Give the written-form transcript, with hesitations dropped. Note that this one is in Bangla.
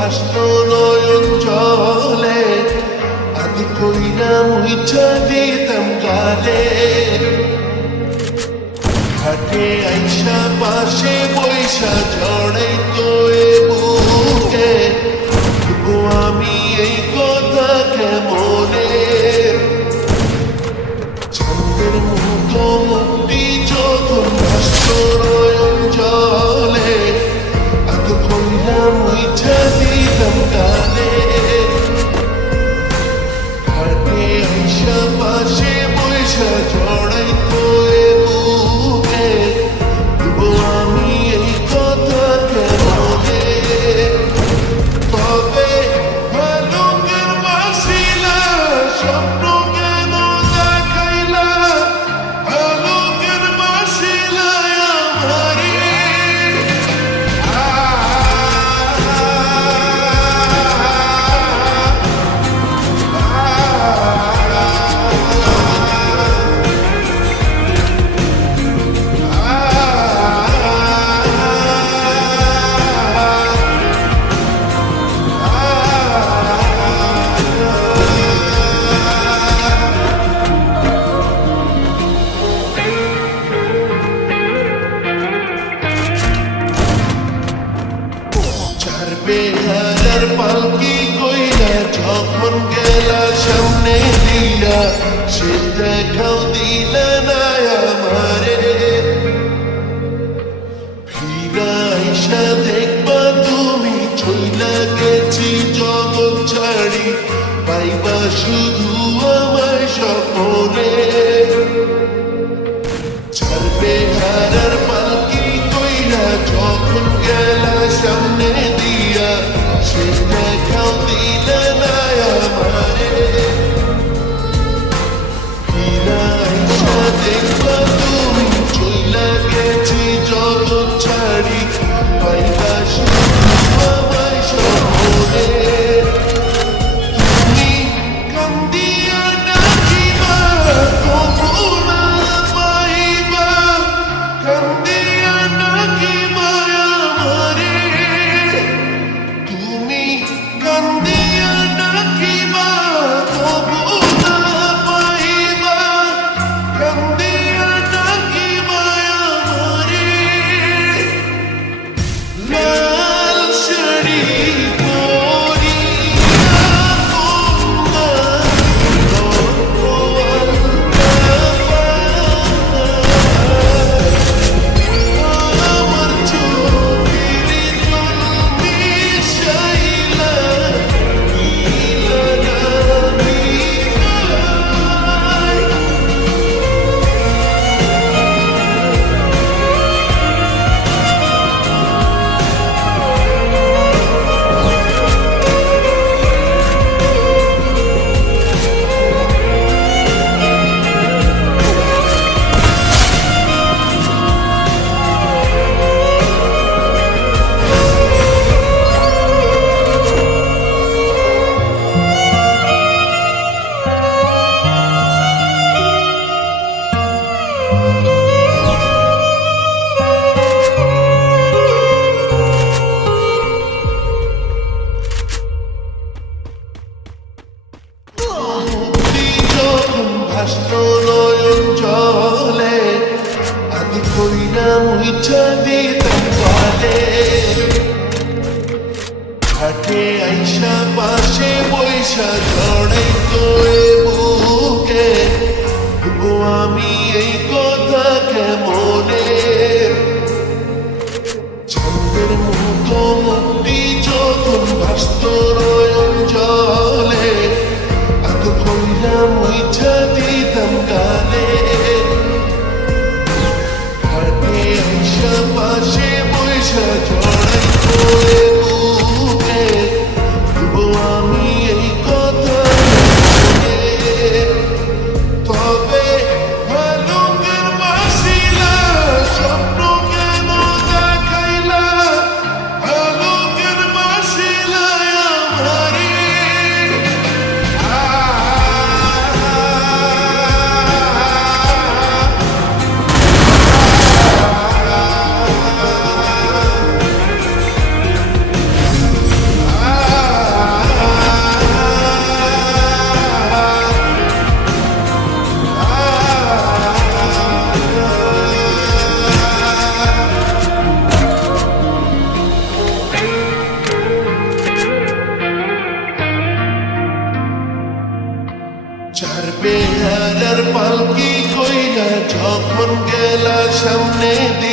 ভাসত নয়ন জলে, আদর কইরা মুইছা দিতাম গালে। ঘাটে আইসা পাশে বৈশা জড়াইতো এ বুকে, তবু আমি এই কথা কেমনে ছন্দের মতো মুক্তি যখন ভাসত নয়ন জলে, আদর কইরা মুইছা দিতাম গালে। ঘাটে আইসা পাশে বৈশা জড়াইতো এ বুকে, তবু আমি এই কথা কেমনে তবে ভালুকের বাসিলা স্বপ্ন কেন দেখাইলা, ভালুকের বাসিলা আমারে বেহালার পালকি কইরা যখন গেলা সামনে দিয়া, সে দেখাও দিলা না আমারে। ফিরা আইসা দেখবা তুমি চইলা গেছি জগৎ ছাড়ি, পাইবা শুধু আমায় স্বপ্নে। ছাড়বে হারার পালকি কইরা যখন গেলা সামনে দিয়া, সে দেখাও দিলা না আমারে। ফিরা আইসা দেখবা তুমি চইলা গেছি জগৎ ছাড়ি, পাইবা শুধু আমায় স্বপ্নে। তুমি কান্দিয়া ডাকিবা তবু না পাইবা, কান্দিয়া ডাকিবা আমারে। তুমি কান্দিয়া ডাকিবা তবু না পাইবা, কান্দিয়া ডাকিবা আমারে। লাল শাড়ি পরিয়া কন্যা আমার চোখের জল মিশাইলা দিলা না বিদায়। মুক্তি যখন ভাসত নয়ন জলে, আদর কইরা মুইছা দিতাম গালে। ঘাটে আইসা পাশে বৈশা জড়াইতো এ বুকে, তবু আমি এই কথা কেমনে ছন্দের মতো মুক্তি যখন ভাসত নয়ন জলে, আদর কইরা মুইছা দিতাম গালে। ঘাটে আইসা পাশে বৈশা জড়াইতো এ বুকে, তবু আমি এই কথা কেমনে তবে ভালুকের বাসিলা স্বপ্ন কেন দেখাইলা, ভালুকের বাসিলা আমারে। গেলা সামনে